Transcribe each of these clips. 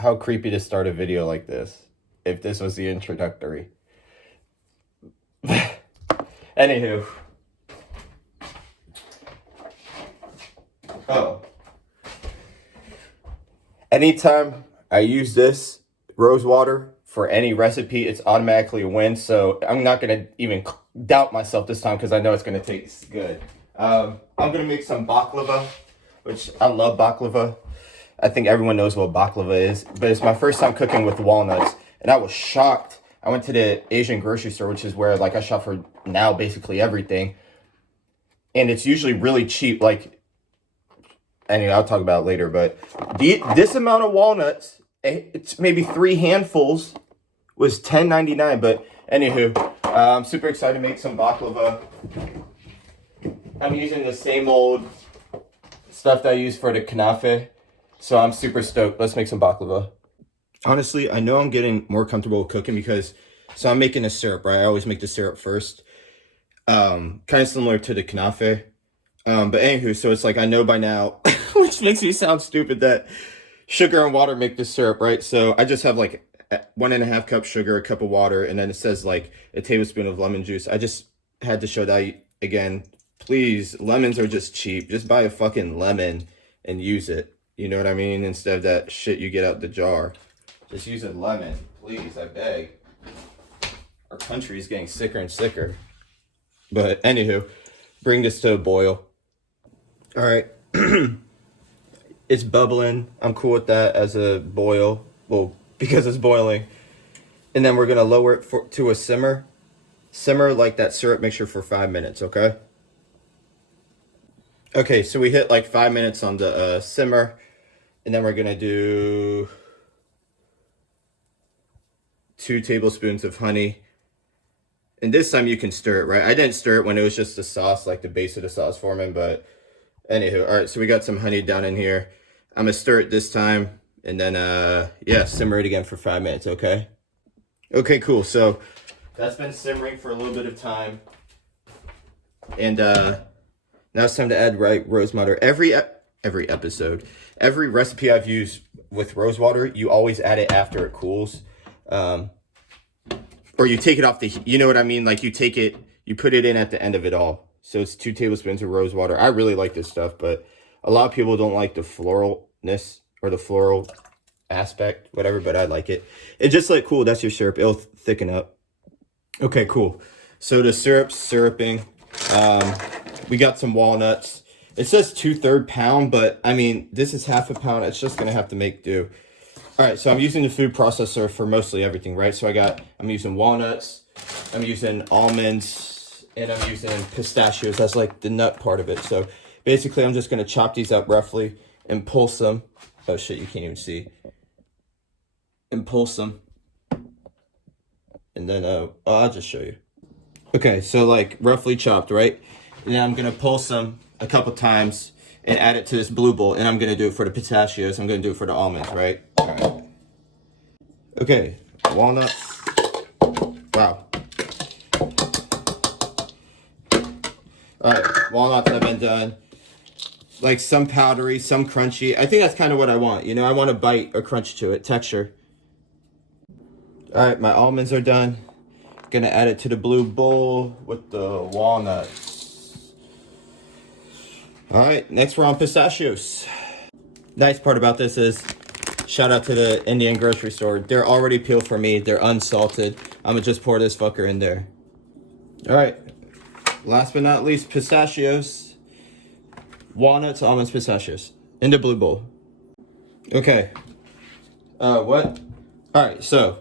how creepy to start a video like this if this was the introductory. Anywho. Oh. Anytime I use this rose water for any recipe, it's automatically a win. So I'm not going to even doubt myself this time because I know it's going to taste good. I'm going to make some baklava, which I love baklava. I think everyone knows what baklava is, but it's my first time cooking with walnuts, and I was shocked. I went to the Asian grocery store, which is where like I shop for now basically everything, and it's usually really cheap. Like, anyway, I'll talk about it later, but this amount of walnuts, it's maybe 3 handfuls, was $10.99. But anywho, I'm super excited to make some baklava. I'm using the same old stuff that I use for the kanafe. So I'm super stoked. Let's make some baklava. Honestly, I know I'm getting more comfortable with cooking because, so I'm making a syrup, right? I always make the syrup first. Kind of similar to the kanafe. But anywho, so it's like I know by now, which makes me sound stupid, that sugar and water make the syrup, right? So I just have like 1.5 cups sugar, a cup of water, and then it says like a tablespoon of lemon juice. I just had to show that again. Please, lemons are just cheap. Just buy a fucking lemon and use it. You know what I mean? Instead of that shit you get out the jar. Just use a lemon, please, I beg. Our country is getting sicker and sicker. But anywho, bring this to a boil. All right. It's bubbling. I'm cool with that as a boil. Well, because it's boiling. And then we're going to lower it to a simmer. Simmer like that syrup mixture for 5 minutes, okay? Okay, so we hit like 5 minutes on the simmer. And then we're going to do 2 tablespoons of honey. And this time you can stir it, right? I didn't stir it when it was just the sauce, like the base of the sauce forming. But anywho, all right, so we got some honey down in here. I'm going to stir it this time. And then, yeah, simmer it again for 5 minutes, okay? Okay, cool. So that's been simmering for a little bit of time. And now it's time to add rose water. Every episode, every recipe I've used with rose water, you always add it after it cools. Or you take it off the, you know what I mean? Like you take it, you put it in at the end of it all. So it's 2 tablespoons of rose water. I really like this stuff, but a lot of people don't like the floralness or the floral aspect, whatever, but I like it. It just like, cool, that's your syrup. It'll thicken up. Okay, cool. So the syrup's syruping. We got some walnuts. It says 2/3 pound, but I mean, this is 1/2 pound. It's just gonna have to make do. All right, so I'm using the food processor for mostly everything, right? So I'm using walnuts, I'm using almonds, and I'm using pistachios. That's like the nut part of it. So basically, I'm just gonna chop these up roughly and pulse them. Oh shit, you can't even see. And pulse them. And then, I'll just show you. Okay, so like roughly chopped, right? And then I'm gonna pulse them a couple times and add it to this blue bowl. And I'm gonna do it for the pistachios. I'm gonna do it for the almonds, right? All right. Okay, walnuts. Wow. All right, walnuts have been done. Like some powdery, some crunchy. I think that's kind of what I want. You know, I want a bite or crunch to it, texture. All right, my almonds are done. Gonna add it to the blue bowl with the walnuts. All right, next we're on pistachios. Nice part about this is, shout out to the Indian grocery store. They're already peeled for me. They're unsalted. I'm gonna just pour this fucker in there. All right, last but not least, pistachios. Walnuts, almonds, pistachios in the blue bowl. Okay. What? All right, so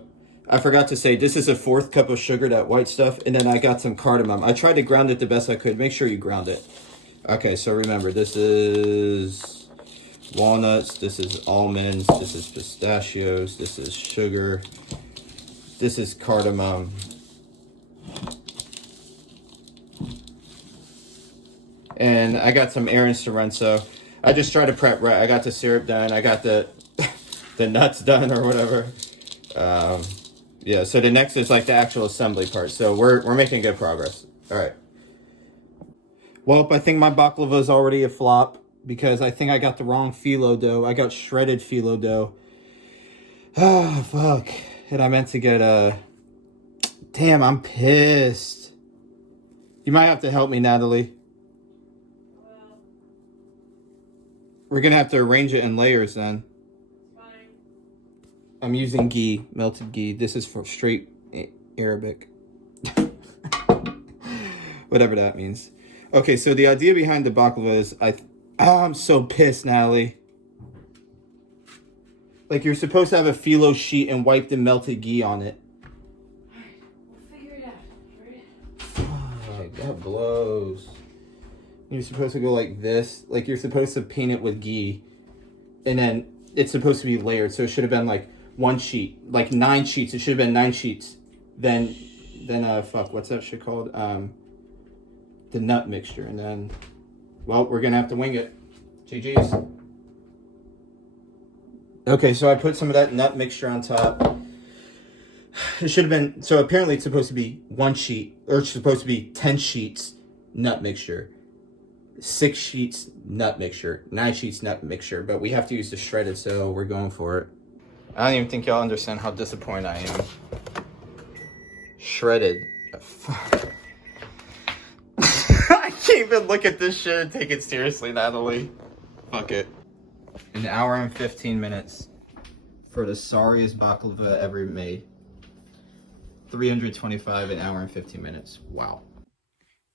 I forgot to say, this is a 1/4 cup of sugar, that white stuff, and then I got some cardamom. I tried to ground it the best I could. Make sure you ground it. Okay, so remember, this is walnuts, this is almonds, this is pistachios, this is sugar, this is cardamom. And I got some errands to run, so I just try to prep right. I got the syrup done, I got the nuts done or whatever. Yeah, so the next is like the actual assembly part. So we're making good progress. All right. Well, I think my baklava is already a flop because I think I got the wrong phyllo dough. I got shredded phyllo dough. Ah, fuck. And I meant to get a... Damn, I'm pissed. You might have to help me, Natalie. We're gonna have to arrange it in layers then. I'm using ghee, melted ghee. This is for straight Arabic. Whatever that means. Okay, so the idea behind the baklava is I'm so pissed, Natalie. Like, you're supposed to have a phyllo sheet and wipe the melted ghee on it. Alright, we'll figure it out. Fuck, that blows. You're supposed to go like this. Like, you're supposed to paint it with ghee. And then it's supposed to be layered. So it should have been like one sheet. Like 9 sheets. It should have been 9 sheets. Then fuck, what's that shit called? The nut mixture. And then, well, we're gonna have to wing it. GG's. Okay, so I put some of that nut mixture on top. It should have been, so apparently it's supposed to be 1 sheet, or it's supposed to be 10 sheets nut mixture, 6 sheets nut mixture, 9 sheets nut mixture, but we have to use the shredded, so we're going for it. I don't even think y'all understand how disappointed I am. Shredded. I can't even look at this shit and take it seriously, Natalie. Fuck it. An hour and 15 minutes for the sorriest baklava ever made. 325, an hour and 15 minutes. Wow.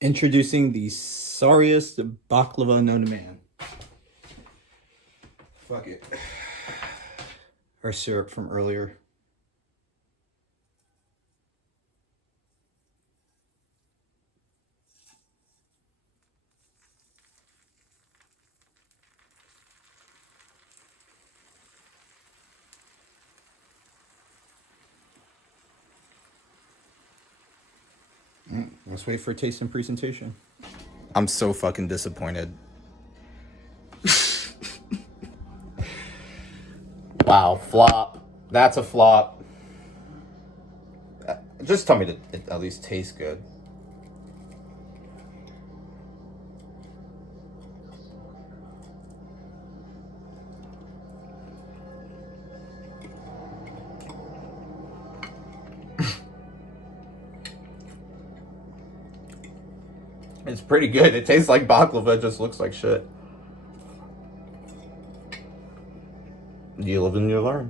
Introducing the sorriest baklava known to man. Fuck it. Our syrup from earlier. Let's wait for taste and presentation. I'm so fucking disappointed. Wow, flop. That's a flop. Just tell me that it at least tastes good. It's pretty good. It tastes like baklava, it just looks like shit. You live and you learn.